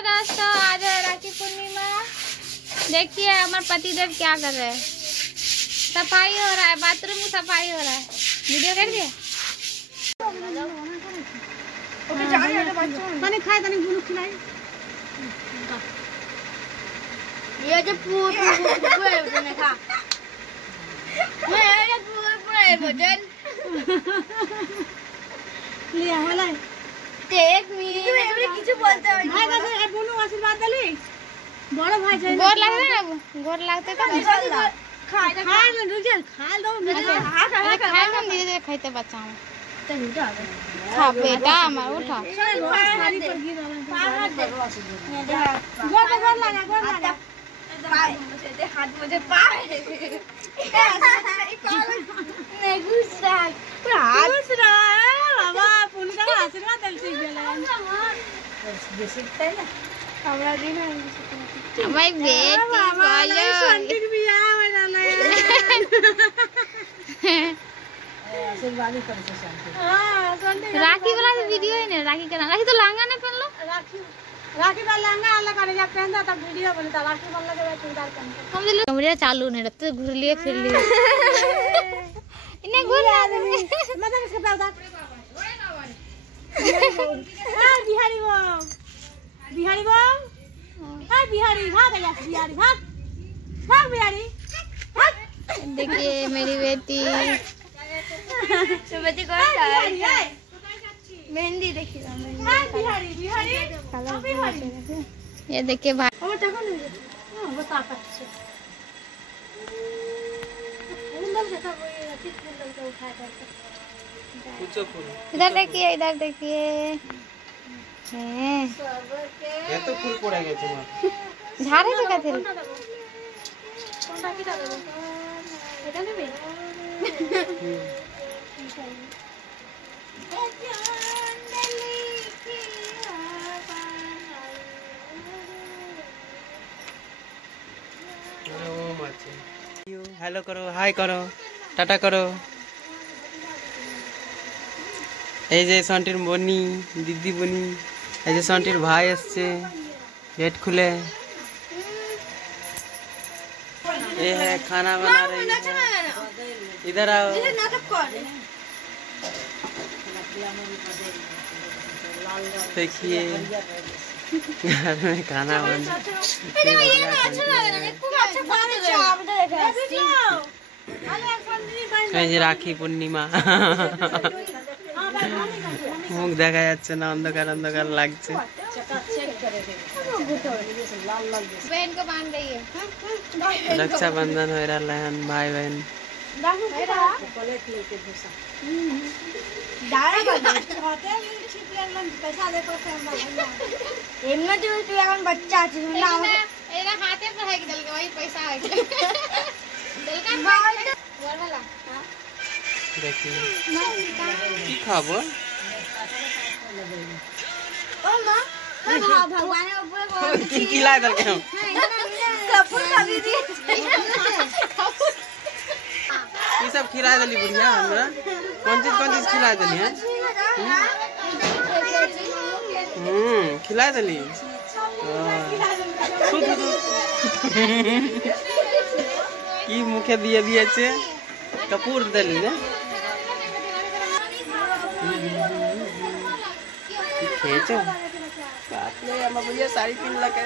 दोस्तों, आज है राखी पूर्णिमा। देखिए हमारे पतिदेव क्या कर रहे हैं। सफाई हो रहा है, बाथरूम की सफाई हो रहा है। वीडियो कर दिया। ये जो पूरा खा मैं पूरा भोजन लिया होला एक मिनिट এবারে কিছু বলতে হয় না। ভাই কাছে বনু আশীর্বাদ দিলি বড় ভাই যাই गोर लग रहा है, गोर लगते का खा ले रुक खा दो अरे खाए कम धीरे खाते बच्चा हम खा बेटा हमारा उठा साड़ी पर गिर रहा है। गोर लगा हाथ मुझे पाए नहीं घुस रहा बाबा पुनका आशीर्वाद दलसी गेला बेसिकता है ना हमरा दिन भाई बेटी बोलो संटिक बियाह हो जाला आशीर्वाद ही करे संटिक हां संटिक राखी वाला वीडियो है ना। राखी का राखी तो लहंगा नहीं पहन लो। राखी का लहंगा अलग करे जब पहनता तब वीडियो बनता। राखी वाला के चूड़दार पहन हम दिल कैमरा चालू नहीं रहते, घुर लिए फिर लिए इन्हें घुर मतलब इसका क्या होता हां बिहारी वो हां बिहारी भाग जा बिहारी भाग बिहारी भाग। देखिए मेरी बेटी तो बेटी कौन है मेहंदी देखिए हां बिहारी ये देखिए भाई और देखो नहीं हां बता पाछे उंदल देखा वो ठीक उंदल को उठा करके इधर देखिए, इधर देखिए। ये तो फूल पड़ेगा तुम्हारा झाड़े से कहते हैं कोनटा की डालो এটা নেবে हेलो करो, हाय करो, टाटा करो। এই যে সন্টির বনি দিদি বনি, এই যে সন্টির ভাই আসছে गेट खुले। ये है खाना बना रही है, इधर आओ। देखिए घर में खाना बन राखी पूर्णिमा मुख देखा যাচ্ছে না, অন্ধকার অন্ধকার লাগছে। बहन को बांध रही है। रक्षाबंधन हो रहा है भाई बहन। बच्चा हाथे पर है कि दल के वही पैसा है देखिए खाबो भगवान खिला दल के हम ये सब खिला दली बुढ़िया हमरा। कौन चीज खिला दली है? खिला दली की मुखे दिए दिए छे कपूर दली ने खेचो बाप रे हम बुढ़िया साड़ी पिन लगे